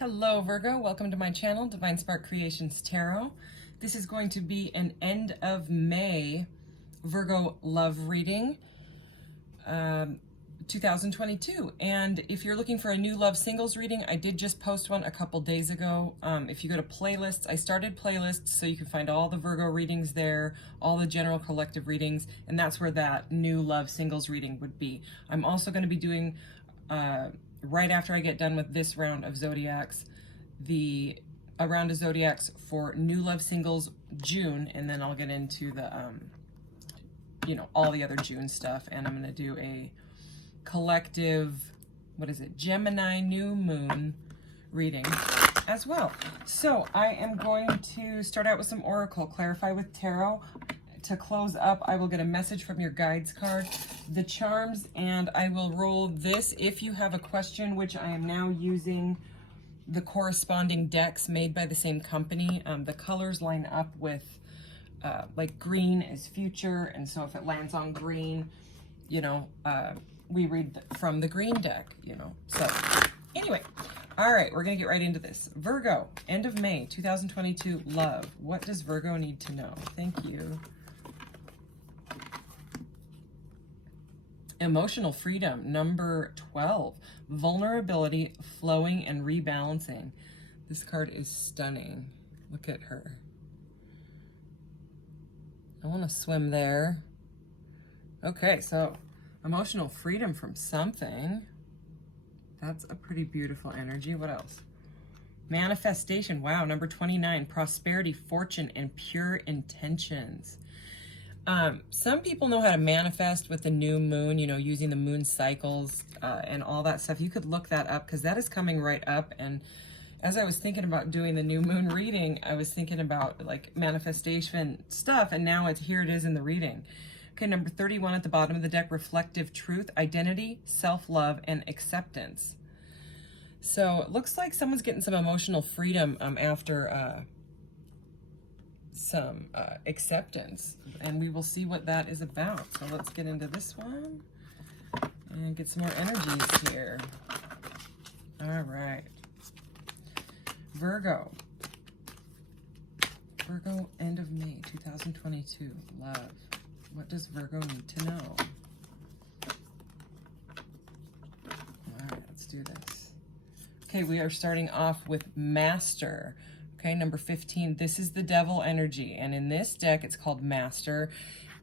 Hello Virgo, welcome to my channel, Divine Spark Creations Tarot. This is going to be an end of May Virgo love reading, 2022. And if you're looking for a new love singles reading, I did just post one a couple days ago. If you go to playlists, I started playlists so you can find all the Virgo readings there, all the general collective readings, and that's where that new love singles reading would be. I'm also going to be doing right after I get done with this round of zodiacs, a round of zodiacs for new love singles June, and then I'll get into the all the other June stuff, and I'm going to do a collective, Gemini new moon reading as well. So I am going to start out with some oracle, clarify with tarot. To close up, I will get a message from your guides card, the charms, and I will roll this if you have a question, which I am now using the corresponding decks made by the same company. The colors line up with, like green is future, and so if it lands on green, we read from the green deck, So anyway, all right, we're gonna get right into this. Virgo, end of May, 2022, love. What does Virgo need to know? Thank you. Emotional freedom, number 12. Vulnerability, flowing, and rebalancing. This card is stunning. Look at her. I want to swim there. Okay, so emotional freedom from something. That's a pretty beautiful energy. What else? Manifestation. Wow, number 29. Prosperity, fortune, and pure intentions. Some people know how to manifest with the new moon, using the moon cycles and all that stuff. You could look that up because that is coming right up. And as I was thinking about doing the new moon reading, I was thinking about like manifestation stuff, and now here it is in the reading. Okay, number 31 at the bottom of the deck, reflective truth, identity, self-love, and acceptance. So it looks like someone's getting some emotional freedom after some acceptance, and we will see what that is about. So let's get into this one and get some more energies here. All right, Virgo, end of May 2022, love. What does Virgo need to know? All right, let's do this. Okay, we are starting off with Master. Okay, number 15, this is the devil energy, and in this deck it's called Master,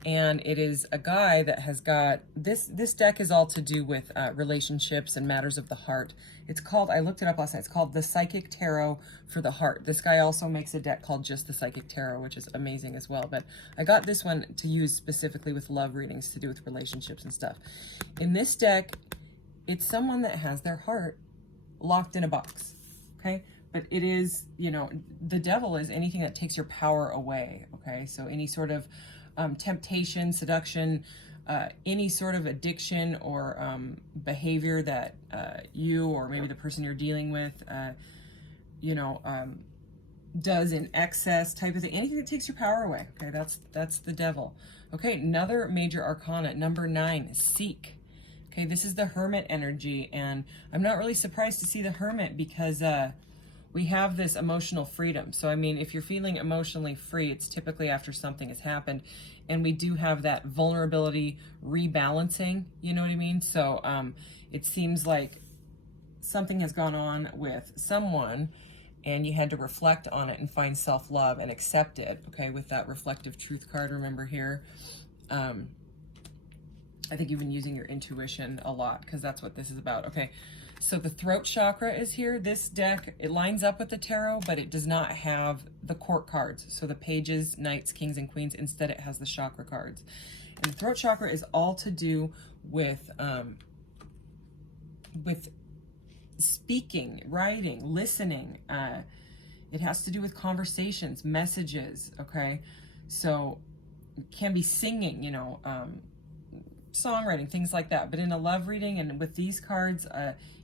and it is a guy that has got, this deck is all to do with relationships and matters of the heart. It's called, I looked it up last night, it's called the Psychic Tarot for the Heart. This guy also makes a deck called just the Psychic Tarot, which is amazing as well, but I got this one to use specifically with love readings to do with relationships and stuff. In this deck, it's someone that has their heart locked in a box, okay? But it is, the devil is anything that takes your power away, okay? So any sort of temptation, seduction, any sort of addiction or behavior that you or maybe the person you're dealing with, does in excess type of thing. Anything that takes your power away, okay? That's the devil. Okay, another major arcana, number 9, seek. Okay, this is the Hermit energy, and I'm not really surprised to see the Hermit because we have this emotional freedom. So, I mean, if you're feeling emotionally free, it's typically after something has happened. And we do have that vulnerability rebalancing, you know what I mean? So it seems like something has gone on with someone and you had to reflect on it and find self-love and accept it, okay, with that reflective truth card, remember here. I think you've been using your intuition a lot because that's what this is about, okay? So the throat chakra is here. This deck, it lines up with the tarot, but it does not have the court cards. So the pages, knights, kings, and queens. Instead, it has the chakra cards. And the throat chakra is all to do with speaking, writing, listening. It has to do with conversations, messages, okay? So it can be singing, songwriting, things like that. But in a love reading and with these cards,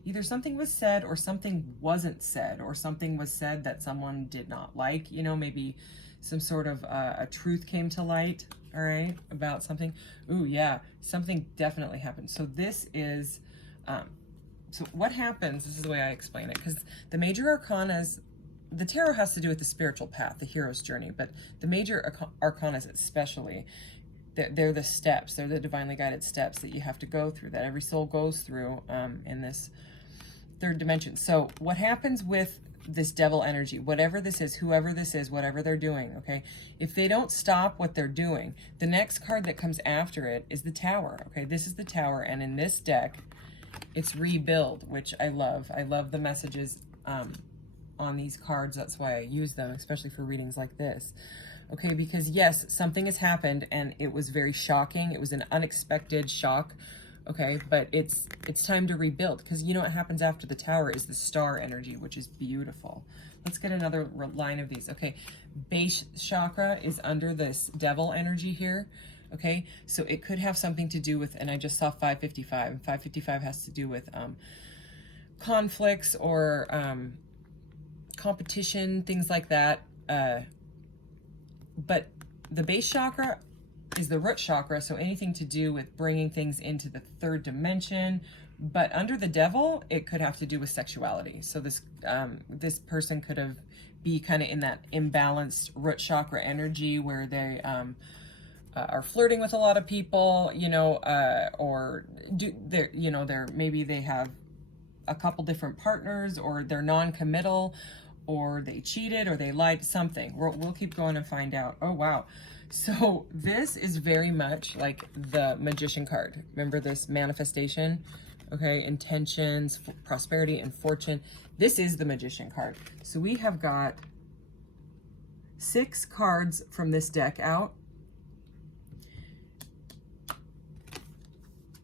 either something was said or something wasn't said, or something was said that someone did not like, maybe some sort of a truth came to light, all right, about something. Ooh, yeah, something definitely happened. So this is So what happens, this is the way I explain it, because the major arcanas, the tarot has to do with the spiritual path, the hero's journey, but the major arcanas especially, they're the steps, they're the divinely guided steps that you have to go through, that every soul goes through in this third dimension. So what happens with this devil energy, whatever this is, whoever this is, whatever they're doing, okay, if they don't stop what they're doing, the next card that comes after it is the Tower. Okay, this is the Tower, and in this deck it's rebuild, which I love. I love the messages on these cards. That's why I use them, especially for readings like this. Okay, because yes, something has happened and it was very shocking. It was an unexpected shock. Okay, but it's time to rebuild, because you know what happens after the Tower is the Star energy, which is beautiful. Let's get another line of these. Okay, base chakra is under this devil energy here. Okay, so it could have something to do with, and I just saw 555, and 555 has to do with conflicts or competition, things like that. But the base chakra is the root chakra, so anything to do with bringing things into the third dimension. But under the devil, it could have to do with sexuality. So this this person could be kind of in that imbalanced root chakra energy where they are flirting with a lot of people, you know, or maybe they have a couple different partners, or they're non-committal, or they cheated, or they lied, something. We'll keep going and find out. Oh, wow. So this is very much like the Magician card. Remember this manifestation, okay? Intentions, prosperity, and fortune. This is the Magician card. So we have got 6 cards from this deck out.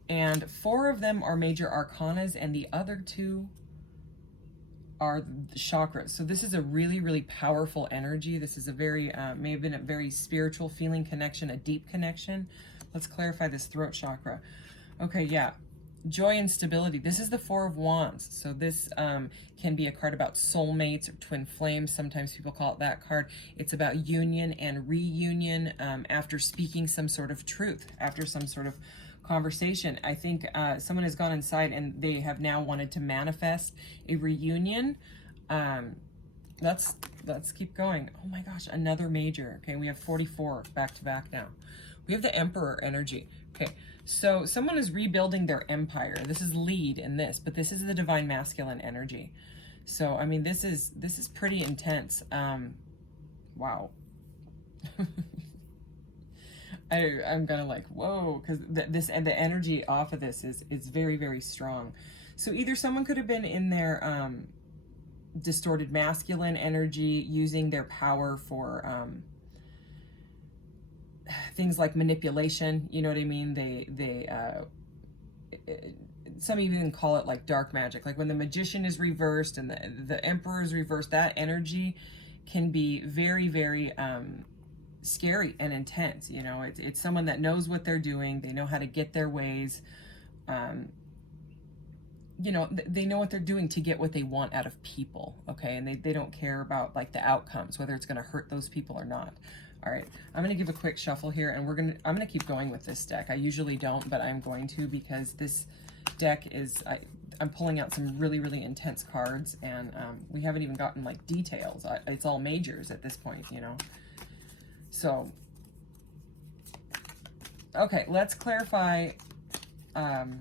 And 4 of them are major arcanas, and the other 2 are the chakras. So this is a really, really powerful energy. This is a very, may have been a very spiritual feeling connection, a deep connection. Let's clarify this throat chakra. Okay, yeah. Joy and stability. This is the 4 of Wands. So this can be a card about soulmates or twin flames. Sometimes people call it that card. It's about union and reunion after speaking some sort of truth, after some sort of conversation. I think someone has gone inside and they have now wanted to manifest a reunion. Let's keep going. Oh my gosh, another major. Okay, we have 44 back to back now. We have the Emperor energy. Okay, so someone is rebuilding their empire. This is lead in this, but this is the divine masculine energy. So I mean, this is pretty intense. Wow. I'm gonna like, whoa, because the energy off of this is very, very strong. So either someone could have been in their distorted masculine energy, using their power for things like manipulation, you know what I mean? Some even call it like dark magic, like when the Magician is reversed and the Emperor is reversed. That energy can be very, very scary and intense. You know, it's someone that knows what they're doing. They know how to get their ways. You know, they know what they're doing to get what they want out of people. Okay, and they don't care about like the outcomes, whether it's going to hurt those people or not. All right, I'm going to give a quick shuffle here, and I'm going to keep going with this deck. I usually don't, but I'm going to, because this deck is, I'm pulling out some really, really intense cards, and we haven't even gotten like details. It's all majors at this point, you know. So, okay, let's clarify the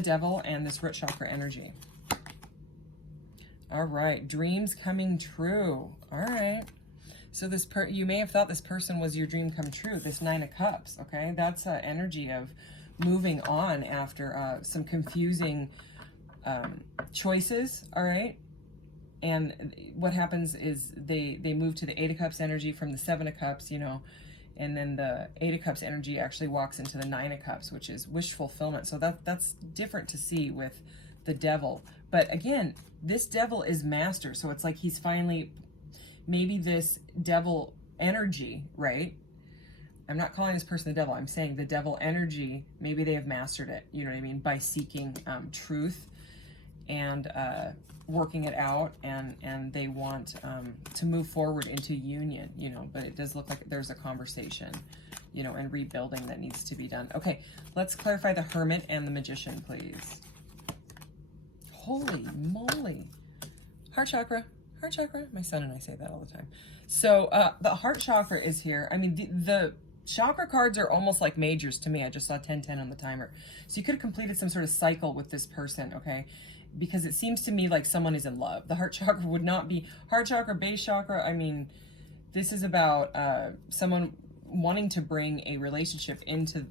devil and this root chakra energy. All right, dreams coming true. All right. So you may have thought this person was your dream come true, this 9 of Cups, okay? That's an energy of moving on after some confusing choices, all right? And what happens is they move to the 8 of Cups energy from the 7 of Cups, you know, and then the 8 of Cups energy actually walks into the 9 of Cups, which is wish fulfillment. So that's different to see with the devil. But again, this devil is master. So it's like he's finally, maybe this devil energy, right? I'm not calling this person the devil. I'm saying the devil energy, maybe they have mastered it, you know what I mean, by seeking truth and working it out, and they want to move forward into union, you know, but it does look like there's a conversation you know, and rebuilding that needs to be done. Okay, let's clarify the Hermit and the Magician, please. Holy moly. Heart chakra, heart chakra. My son and I say that all the time. So the heart chakra is here. I mean, the chakra cards are almost like majors to me. I just saw 1010 on the timer. So you could have completed some sort of cycle with this person, okay? Because it seems to me like someone is in love. The heart chakra would not be heart chakra, base chakra. I mean, this is about someone wanting to bring a relationship into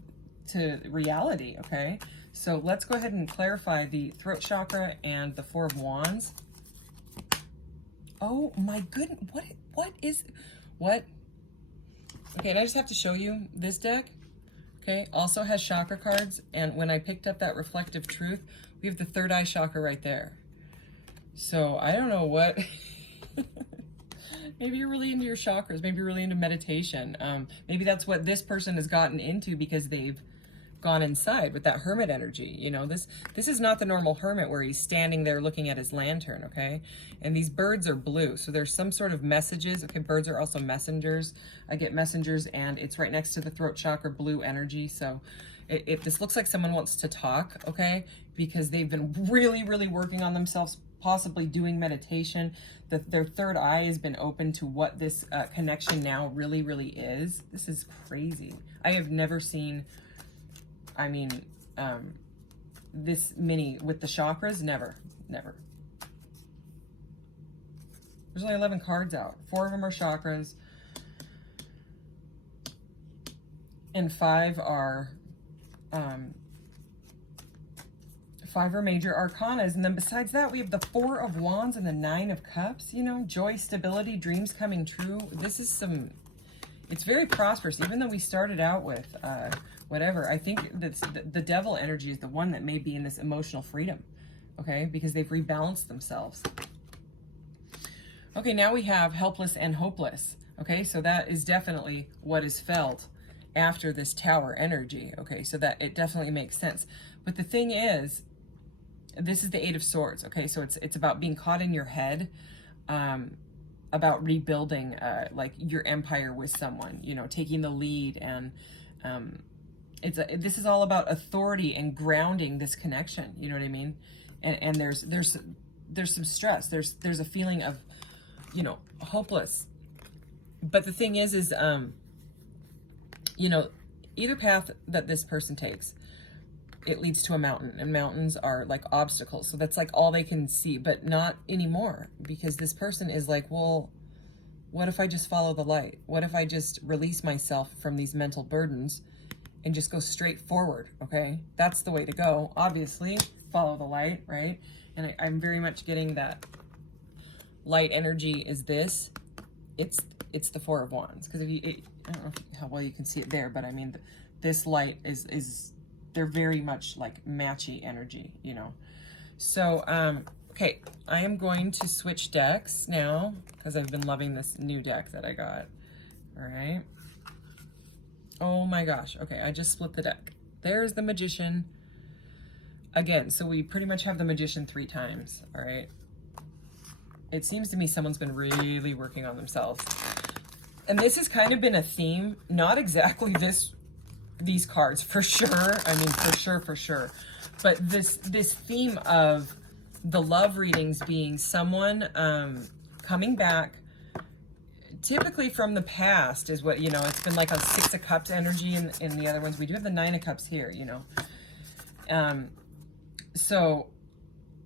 reality, okay? So let's go ahead and clarify the throat chakra and the Four of Wands. Oh my goodness, what? Okay, and I just have to show you this deck, okay, also has chakra cards, and when I picked up that Reflective Truth, we have the third eye chakra right there. So I don't know what, maybe you're really into your chakras, maybe you're really into meditation. Maybe that's what this person has gotten into because they've gone inside with that hermit energy. You know, this is not the normal hermit where he's standing there looking at his lantern, okay? And these birds are blue, so there's some sort of messages. Okay, birds are also messengers. I get messengers, and it's right next to the throat chakra, blue energy. So if this looks like someone wants to talk, okay, because they've been really, really working on themselves, possibly doing meditation, their third eye has been open to what this connection now really, really is. This is crazy. I have never seen, I mean, this many with the chakras, never. There's only 11 cards out. 4 of them are chakras, and 5 are major arcanas. And then besides that, we have the Four of Wands and the Nine of Cups. You know, joy, stability, dreams coming true. This is it's very prosperous, even though we started out with whatever. I think that the devil energy is the one that may be in this emotional freedom, okay, because they've rebalanced themselves. Okay, now we have helpless and hopeless. Okay, so that is definitely what is felt after this Tower energy. Okay, so that it definitely makes sense. But the thing is, this is the Eight of Swords. Okay, so it's about being caught in your head, about rebuilding like your empire with someone, you know, taking the lead, and this is all about authority and grounding this connection. You know what I mean? And there's some stress. There's a feeling of, you know, hopeless. But the thing is you know, either path that this person takes, it leads to a mountain, and mountains are like obstacles. So that's like all they can see, but not anymore, because this person is like, well, what if I just follow the light? What if I just release myself from these mental burdens and just go straight forward? Okay, that's the way to go. Obviously, follow the light, right? And I'm very much getting that light energy is this. It's the Four of Wands, because I don't know how well you can see it there, but I mean, this light is they're very much like matchy energy, you know. So okay, I am going to switch decks now because I've been loving this new deck that I got. All right. Oh my gosh. Okay, I just split the deck. There's the Magician again. So we pretty much have the Magician 3 times. All right. It seems to me someone's been really working on themselves. And this has kind of been a theme, not exactly these cards for sure. I mean, for sure. But this theme of the love readings being someone coming back, typically from the past, is what, you know, it's been like a 6 of Cups energy in the other ones. We do have the 9 of Cups here, you know. So,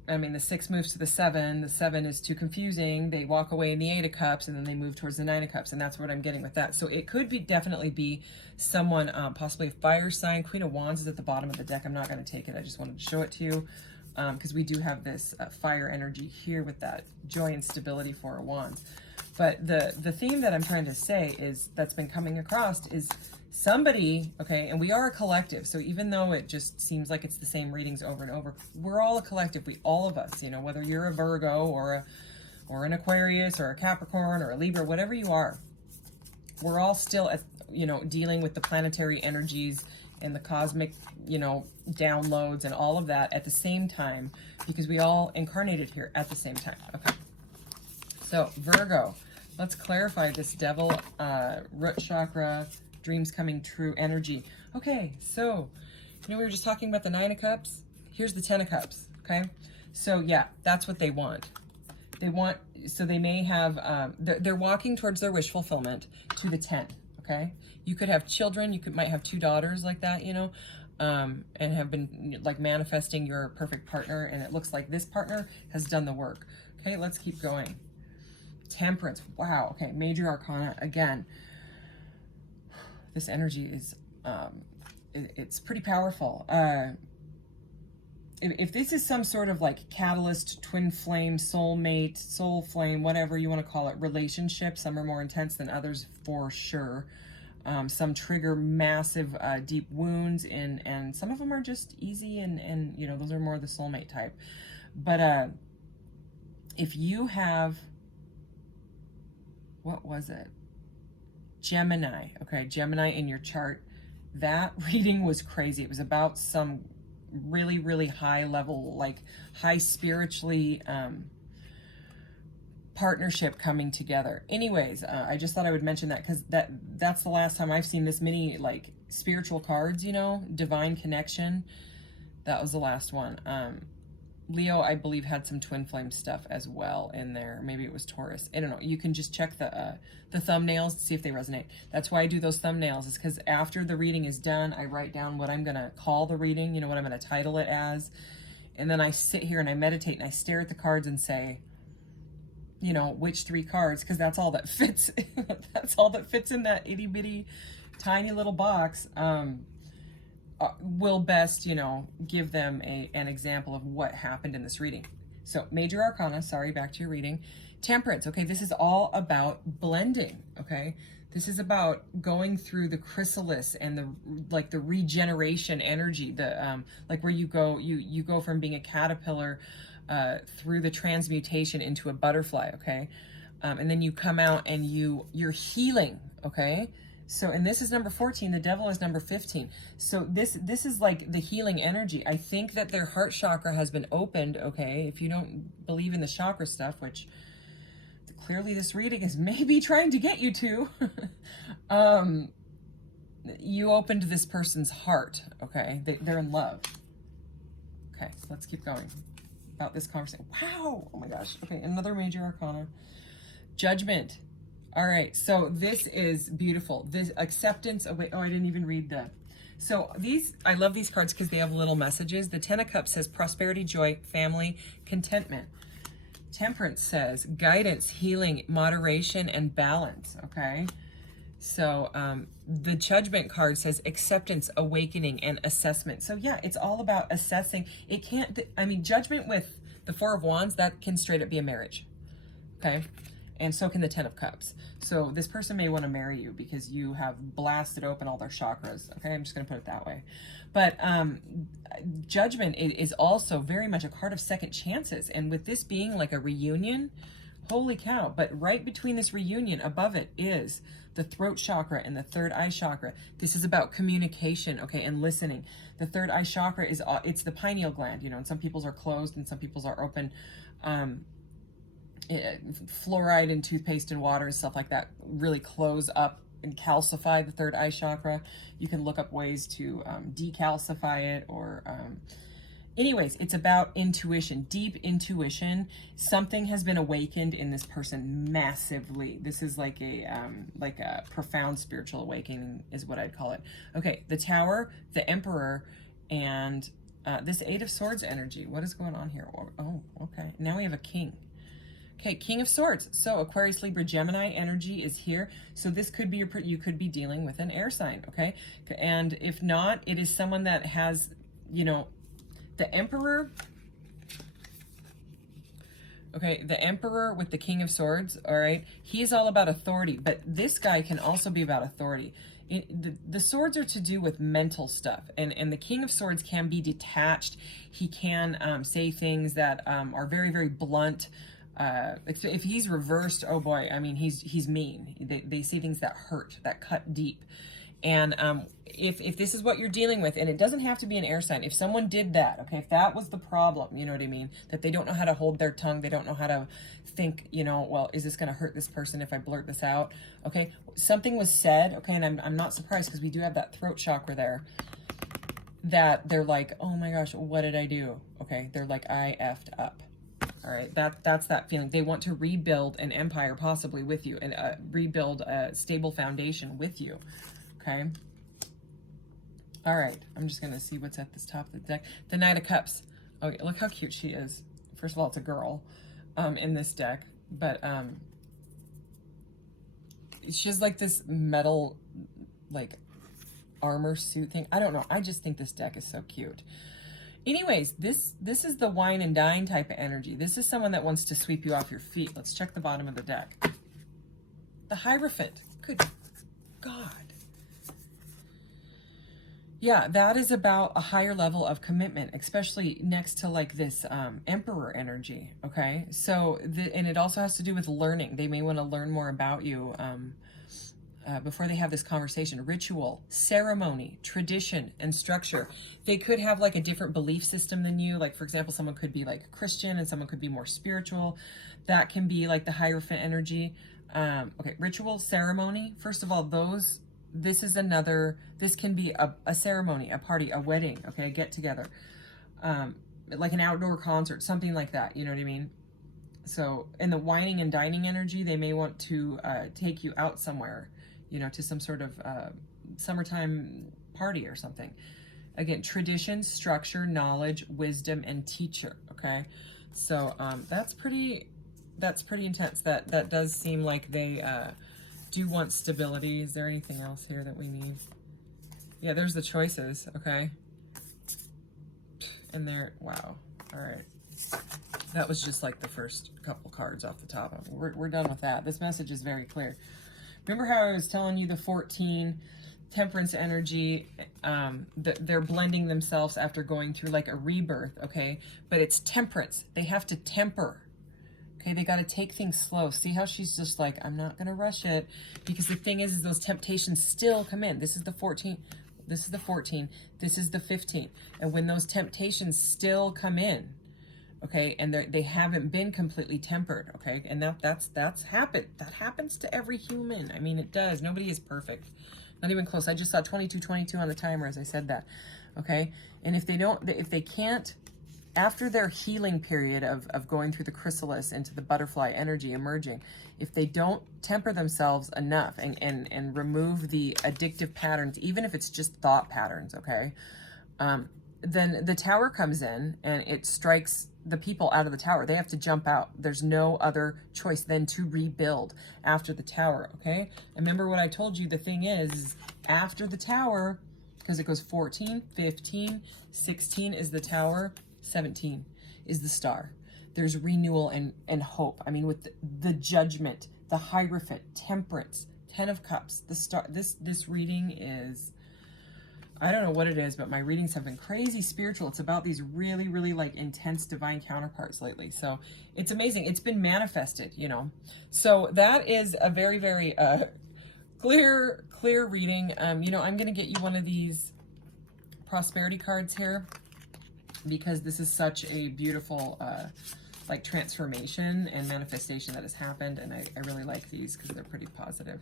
I mean, the 6 moves to the 7. The 7 is too confusing. They walk away in the 8 of Cups, and then they move towards the 9 of Cups, and that's what I'm getting with that. So it could definitely be someone, possibly a fire sign. Queen of Wands is at the bottom of the deck. I'm not going to take it. I just wanted to show it to you, because we do have this fire energy here with that joy and stability, 4 of Wands. But the theme that I'm trying to say is, that's been coming across, is somebody, okay, and we are a collective, so even though it just seems like it's the same readings over and over, we're all a collective. All of us, you know, whether you're a Virgo or an Aquarius or a Capricorn or a Libra, whatever you are, we're all still, you know, dealing with the planetary energies and the cosmic, you know, downloads and all of that at the same time, because we all incarnated here at the same time. Okay, so Virgo, let's clarify this devil, root chakra, dreams coming true energy. Okay, so, you know, we were just talking about the 9 of Cups. Here's the 10 of Cups, okay? So, yeah, that's what they want. They want, so they may have, they're walking towards their wish fulfillment to the 10, okay? You could have children, might have 2 daughters like that, you know, and have been like manifesting your perfect partner, and it looks like this partner has done the work. Okay, let's keep going. Temperance, wow, okay, major arcana, again, this energy is, it's pretty powerful. If this is some sort of like catalyst, twin flame, soulmate, soul flame, whatever you want to call it, relationship, some are more intense than others for sure. Some trigger massive, deep wounds, and some of them are just easy, and you know, those are more the soulmate type. But if you have, what was it? Gemini, okay, Gemini in your chart, that reading was crazy. It was about some really, really high level, like high spiritually, partnership coming together. Anyways, I just thought I would mention that because that's the last time I've seen this many like spiritual cards, you know, divine connection. That was the last one. Leo, I believe, had some twin flame stuff as well in there. Maybe it was Taurus. I don't know. You can just check the thumbnails to see if they resonate. That's why I do those thumbnails, is because after the reading is done, I write down what I'm going to call the reading, you know, what I'm going to title it as. And then I sit here and I meditate and I stare at the cards and say, you know, which 3 cards, because that's all that fits. That's all that fits in that itty bitty tiny little box. Will best, you know, give them an example of what happened in this reading. So major arcana, sorry, back to your reading. Temperance, okay, this is all about blending, okay? This is about going through the chrysalis and the regeneration energy, like where you go from being a caterpillar through the transmutation into a butterfly, okay? And then you come out and you're healing, okay? So, and this is number 14, the devil is number 15. So this is like the healing energy. I think that their heart chakra has been opened, okay? If you don't believe in the chakra stuff, which clearly this reading is maybe trying to get you to, you opened this person's heart, okay? They're in love. Okay, so let's keep going about this conversation. Wow, oh my gosh. Okay, another major arcana. Judgment. All right, so this is beautiful. This acceptance. Oh, wait, I didn't even read the. So I love these cards because they have little messages. The 10 of Cups says prosperity, joy, family, contentment. Temperance says guidance, healing, moderation, and balance, okay? So the Judgment card says acceptance, awakening, and assessment. So yeah, it's all about assessing. It can't, I mean, Judgment with the 4 of Wands, that can straight up be a marriage, okay? And so can the 10 of Cups. So this person may want to marry you because you have blasted open all their chakras. Okay, I'm just going to put it that way. But Judgment is also very much a card of second chances. And with this being like a reunion, holy cow. But right between this reunion, above it is the throat chakra and the third eye chakra. This is about communication, okay, and listening. The third eye chakra it's the pineal gland, you know, and some people's are closed and some people's are open. Fluoride and toothpaste and water and stuff like that really close up and calcify the third eye chakra. You can look up ways to decalcify it, or anyways, it's about intuition, deep intuition. Something has been awakened in this person massively. This is like a profound spiritual awakening is what I'd call it. Okay, the Tower, the Emperor, and this 8 of Swords energy. What is going on here? Oh, okay. Now we have a King. Okay, King of Swords. So Aquarius, Libra, Gemini energy is here. So this could be you could be dealing with an air sign, okay? And if not, it is someone that has, you know, the Emperor. Okay, the Emperor with the King of Swords, all right? He is all about authority, but this guy can also be about authority. The swords are to do with mental stuff, and the King of Swords can be detached. He can say things that are very, very blunt. If he's reversed, oh boy, I mean, he's mean. They see things that hurt, that cut deep. And if this is what you're dealing with, and it doesn't have to be an air sign, if someone did that, okay, if that was the problem, you know what I mean, that they don't know how to hold their tongue, they don't know how to think, you know, well, is this going to hurt this person if I blurt this out? Okay, something was said, okay, and I'm not surprised because we do have that throat chakra there, that they're like, oh my gosh, what did I do? Okay, they're like, I effed up. All right, that's that feeling. They want to rebuild an empire possibly with you, and rebuild a stable foundation with you, okay? All right, I'm just gonna see what's at the top of the deck. The Knight of Cups. Okay, look how cute she is. First of all, it's a girl in this deck, but she has like this metal, like armor suit thing. I don't know. I just think this deck is so cute. Anyways, this is the wine and dine type of energy. This is someone that wants to sweep you off your feet. Let's check the bottom of the deck. The Hierophant. Good God. Yeah, that is about a higher level of commitment, especially next to like this Emperor energy, okay? So, and it also has to do with learning. They may want to learn more about you before they have this conversation. Ritual, ceremony, tradition, and structure. They could have like a different belief system than you. Like, for example, someone could be like Christian and someone could be more spiritual. That can be like the Hierophant energy. Okay, ritual, ceremony. First of all, this can be a ceremony, a party, a wedding, okay, a get together, like an outdoor concert, something like that, you know what I mean? So in the wining and dining energy, they may want to take you out somewhere, you know, to some sort of summertime party or something. Again, tradition, structure, knowledge, wisdom, and teacher, okay? So that's pretty intense. That does seem like they do want stability. Is there anything else here that we need? Yeah, there's the choices, okay? And there, wow, all right. That was just like the first couple cards off the top. We're done with that. This message is very clear. Remember how I was telling you the 14 Temperance energy, they're blending themselves after going through like a rebirth, okay? But it's temperance. They have to temper. Okay, they got to take things slow. See how she's just like, I'm not going to rush it. Because the thing is those temptations still come in. This is the 14. This is the 14. This is the 15. And when those temptations still come in, okay, and they haven't been completely tempered, okay, and that's happened. That happens to every human. I mean, it does. Nobody is perfect. Not even close. I just saw 22 on the timer as I said that, okay? And if they can't, after their healing period of going through the chrysalis into the butterfly energy emerging, if they don't temper themselves enough and remove the addictive patterns, even if it's just thought patterns, okay, then the tower comes in and it strikes the people out of the tower. They have to jump out. There's no other choice than to rebuild after the tower, okay? And remember what I told you, the thing is after the tower, because it goes 14, 15, 16 is the tower, 17 is the star. There's renewal and hope. I mean, with the judgment, the Hierophant, temperance, 10 of cups, the star. This reading is, I don't know what it is, but my readings have been crazy spiritual. It's about these really, really like intense divine counterparts lately. So it's amazing. It's been manifested, you know. So that is a very, very clear reading. You know, I'm going to get you one of these prosperity cards here, because this is such a beautiful like transformation and manifestation that has happened, and I really like these because they're pretty positive.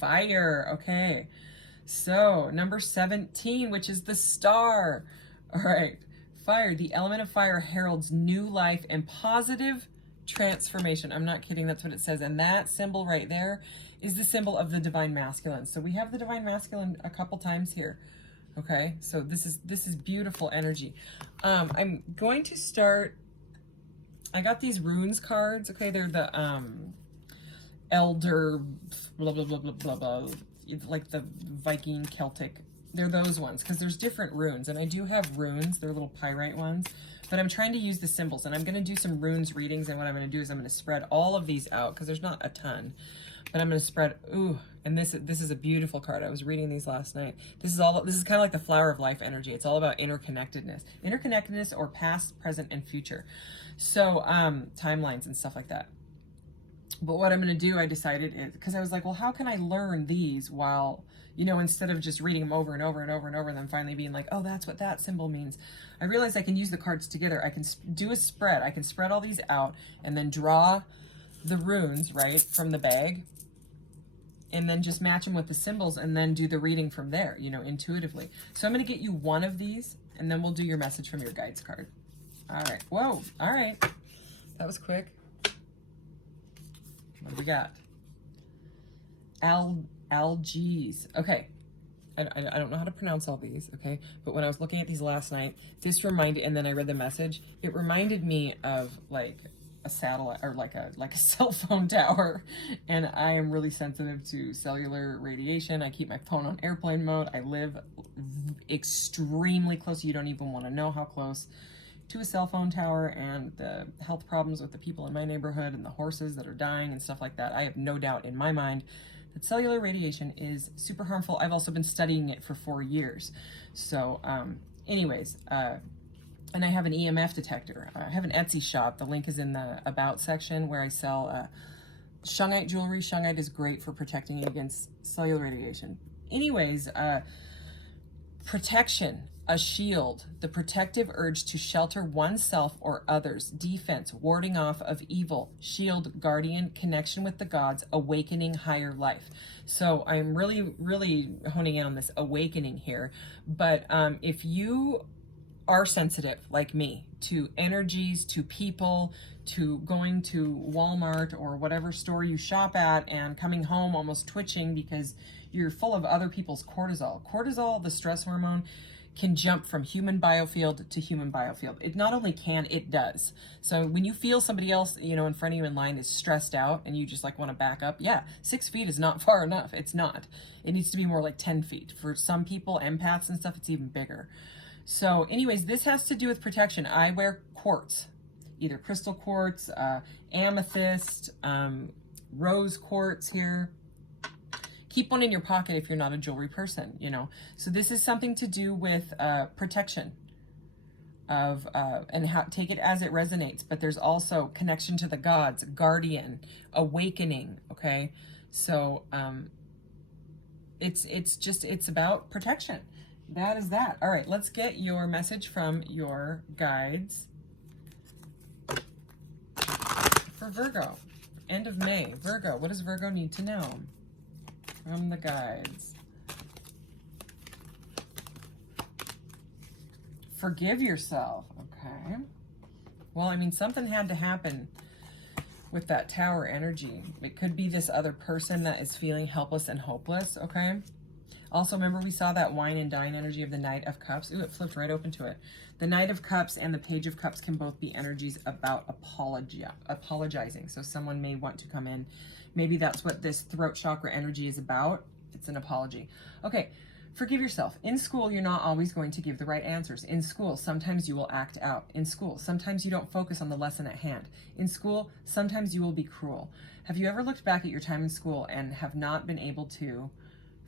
Fire, okay. So number 17, which is the star. All right, fire. The element of fire heralds new life and positive transformation. I'm not kidding, that's what it says. And that symbol right there is the symbol of the divine masculine. So we have the divine masculine a couple times here. Okay, so this is beautiful energy. I'm going to start, I got these runes cards, okay, they're the elder blah blah blah blah blah blah, like the Viking Celtic, they're those ones, because there's different runes, and I do have runes, they're little pyrite ones, but I'm trying to use the symbols, and I'm going to do some runes readings, and what I'm going to do is I'm going to spread all of these out, because there's not a ton, but I'm going to spread, ooh, and this is a beautiful card. I was reading these last night. This is kind of like the flower of life energy. It's all about interconnectedness or past, present, and future. So timelines and stuff like that. But what I'm going to do, I decided, is because I was like, well, how can I learn these while, You know, instead of just reading them over and over and over and over and then finally being like, oh, that's what that symbol means. I realized I can use the cards together. I can do a spread. I can spread all these out and then draw the runes, right, from the bag, and then just match them with the symbols and then do the reading from there, you know, intuitively. So I'm going to get you one of these and then we'll do your message from your guides card. All right. Whoa. All right. That was quick. What do we got? Algaes. Okay. I don't know how to pronounce all these, okay? But when I was looking at these last night, this reminded, and then I read the message, it reminded me of like a satellite or like a cell phone tower. And I am really sensitive to cellular radiation. I keep my phone on airplane mode. I live extremely close. You don't even want to know how close to a cell phone tower, and the health problems with the people in my neighborhood and the horses that are dying and stuff like that. I have no doubt in my mind that cellular radiation is super harmful. I've also been studying it for 4 years. So anyways, and I have an EMF detector. I have an Etsy shop. The link is in the About section where I sell shungite jewelry. Shungite is great for protecting you against cellular radiation. Anyways, protection, a shield, the protective urge to shelter oneself or others, defense, warding off of evil, shield, guardian, connection with the gods, awakening higher life. So I'm really, really honing in on this awakening here. But if you are sensitive like me to energies, to people, to going to Walmart or whatever store you shop at and coming home almost twitching because you're full of other people's cortisol. Cortisol, the stress hormone, can jump from human biofield to human biofield. It not only can, it does. So when you feel somebody else, you know, in front of you in line is stressed out and you just like want to back up, yeah, 6 feet is not far enough. It's not. It needs to be more like 10 feet. For some people, empaths and stuff, it's even bigger. So anyways, this has to do with protection. I wear quartz, either crystal quartz, amethyst, rose quartz here. Keep one in your pocket if you're not a jewelry person, you know. So this is something to do with protection of, and how, take it as it resonates. But there's also connection to the gods, guardian, awakening, okay? So it's about protection. That is that. All right, let's get your message from your guides for Virgo. End of May. Virgo, what does Virgo need to know from the guides? Forgive yourself. Okay. Well, I mean, something had to happen with that tower energy. It could be this other person that is feeling helpless and hopeless, okay? Also, remember we saw that wine and dine energy of the Knight of Cups. Ooh, it flipped right open to it. The Knight of Cups and the Page of Cups can both be energies about apologizing. So someone may want to come in. Maybe that's what this throat chakra energy is about. It's an apology. Okay, forgive yourself. In school, you're not always going to give the right answers. In school, sometimes you will act out. In school, sometimes you don't focus on the lesson at hand. In school, sometimes you will be cruel. Have you ever looked back at your time in school and have not been able to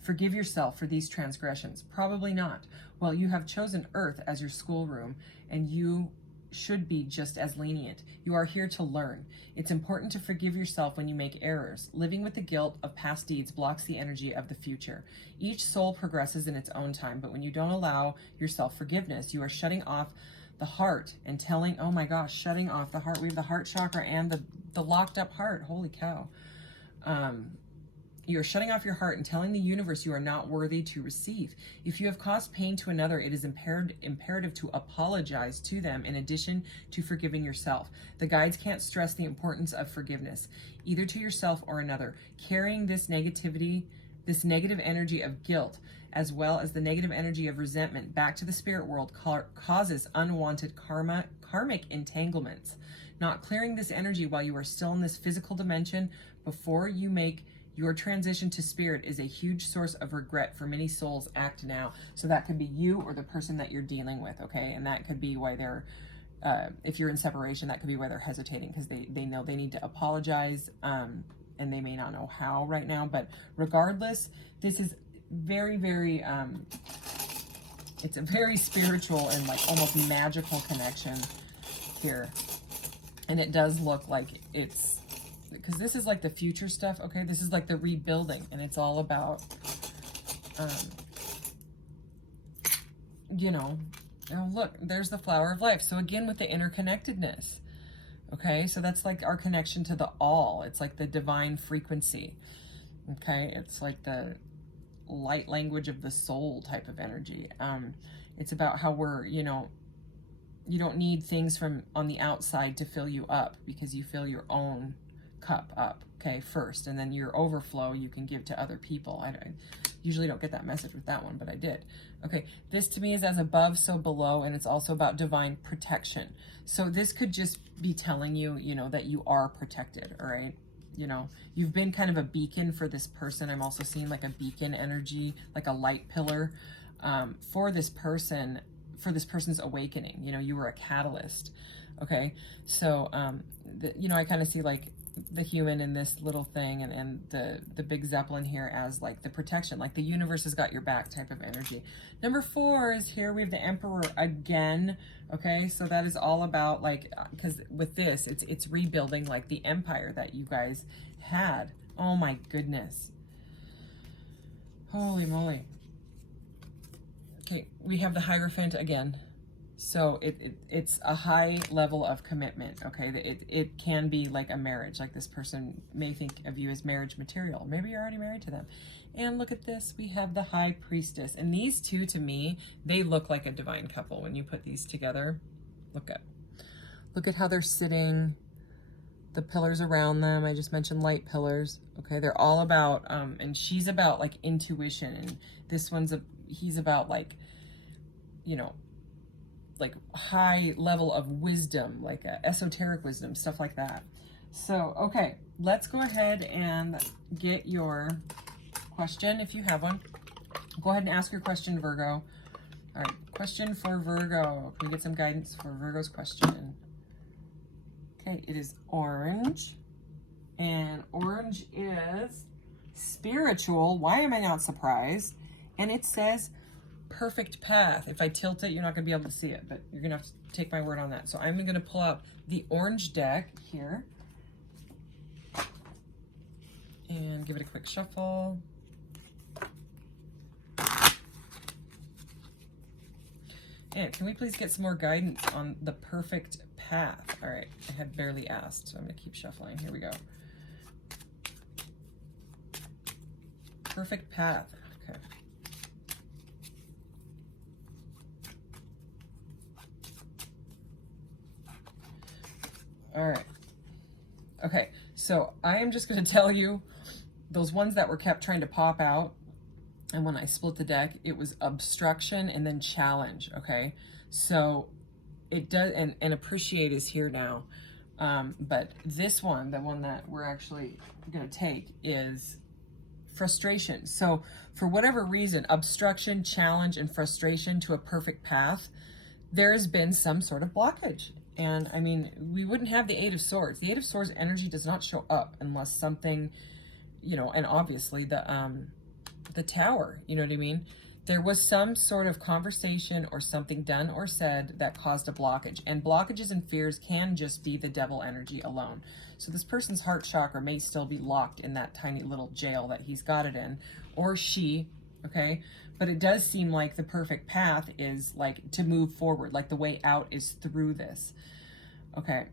forgive yourself for these transgressions? Probably not. Well, you have chosen Earth as your schoolroom, and you should be just as lenient. You are here to learn. It's important to forgive yourself when you make errors. Living with the guilt of past deeds blocks the energy of the future. Each soul progresses in its own time, but when you don't allow yourself forgiveness, you are shutting off the heart and telling, oh my gosh, shutting off the heart. We have the heart chakra and the locked up heart. Holy cow. You are shutting off your heart and telling the universe you are not worthy to receive. If you have caused pain to another, it is imperative to apologize to them in addition to forgiving yourself. The guides can't stress the importance of forgiveness, either to yourself or another. Carrying this negative energy of guilt, as well as the negative energy of resentment back to the spirit world causes unwanted karmic entanglements. Not clearing this energy while you are still in this physical dimension before you make your transition to spirit is a huge source of regret for many souls. Act now. So that could be you or the person that you're dealing with, okay? And that could be why they're, if you're in separation, that could be why they're hesitating, because they know they need to apologize, and they may not know how right now. But regardless, this is very, very, it's a very spiritual and like almost magical connection here. And it does look like it's, because this is like the future stuff, okay? This is like the rebuilding, and it's all about You know, oh, look, there's the flower of life. So again, with the interconnectedness, okay? So that's like our connection to the all. It's like the divine frequency, okay? It's like the light language of the soul type of energy. It's about how we're, you know, you don't need things from on the outside to fill you up, because you fill your own cup up, okay, first, and then your overflow you can give to other people. I usually don't get that message with that one, but I did. Okay, this to me is as above, so below, and it's also about divine protection. So this could just be telling you, you know, that you are protected, all right? You know, you've been kind of a beacon for this person. I'm also seeing like a beacon energy, like a light pillar for this person, for this person's awakening. You know, you were a catalyst, okay? So, you know, I kind of see like the human in this little thing, and the big Zeppelin here as like the protection, like the universe has got your back type of energy. Number 4 is here. We have the Emperor again, okay? So that is all about like, because with this, it's rebuilding like the empire that you guys had. Oh my goodness. Holy moly. Okay, we have the Hierophant again. So it's a high level of commitment, okay? It can be like a marriage, like this person may think of you as marriage material. Maybe you're already married to them. And look at this, we have the High Priestess. And these two, to me, they look like a divine couple when you put these together. Look at how they're sitting, the pillars around them. I just mentioned light pillars, okay? They're all about, and she's about like intuition, and this one's, he's about like, you know, like high level of wisdom, like esoteric wisdom, stuff like that. So, okay, let's go ahead and get your question if you have one. Go ahead and ask your question, Virgo. All right, question for Virgo. Can we get some guidance for Virgo's question? Okay, it is orange, and orange is spiritual. Why am I not surprised? And it says perfect path. If I tilt it, you're not going to be able to see it, but you're going to have to take my word on that. So I'm going to pull out the orange deck here and give it a quick shuffle. And can we please get some more guidance on the perfect path? All right, I had barely asked, so I'm going to keep shuffling. Here we go. Perfect path. Okay. All right. Okay, so I am just going to tell you those ones that were kept trying to pop out, and when I split the deck, it was obstruction and then challenge, okay? So it does, and appreciate is here now. But this one, the one that we're actually going to take, is frustration. So for whatever reason, obstruction, challenge, and frustration to a perfect path, there's been some sort of blockage. And I mean, we wouldn't have the Eight of Swords. The Eight of Swords energy does not show up unless something, you know, and obviously the Tower, you know what I mean? There was some sort of conversation or something done or said that caused a blockage. And blockages and fears can just be the devil energy alone. So this person's heart chakra may still be locked in that tiny little jail that he's got it in, or she, okay? But it does seem like the perfect path is like to move forward, like the way out is through this. Okay.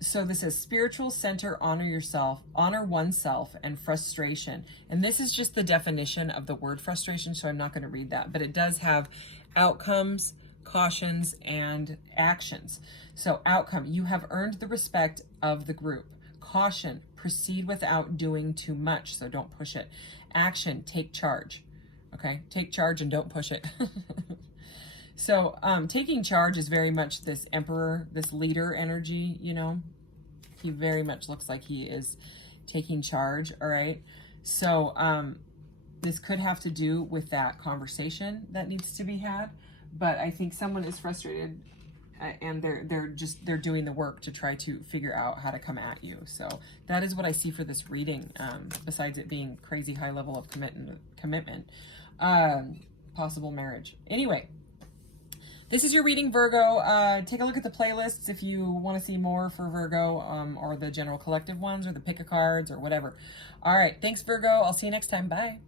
So this is spiritual center, honor yourself, honor oneself, and frustration. And this is just the definition of the word frustration, so I'm not going to read that. But it does have outcomes, cautions, and actions. So outcome, you have earned the respect of the group. Caution, proceed without doing too much, so don't push it. Action, take charge. Okay, take charge and don't push it. So taking charge is very much this emperor, this leader energy, you know. He very much looks like he is taking charge, all right? So this could have to do with that conversation that needs to be had, but I think someone is frustrated and they're doing the work to try to figure out how to come at you. So that is what I see for this reading, besides it being crazy high level of commitment, possible marriage. Anyway, this is your reading, Virgo. Take a look at the playlists if you want to see more for Virgo, or the general collective ones, or the pick a cards, or whatever. All right, thanks, Virgo. I'll see you next time. Bye.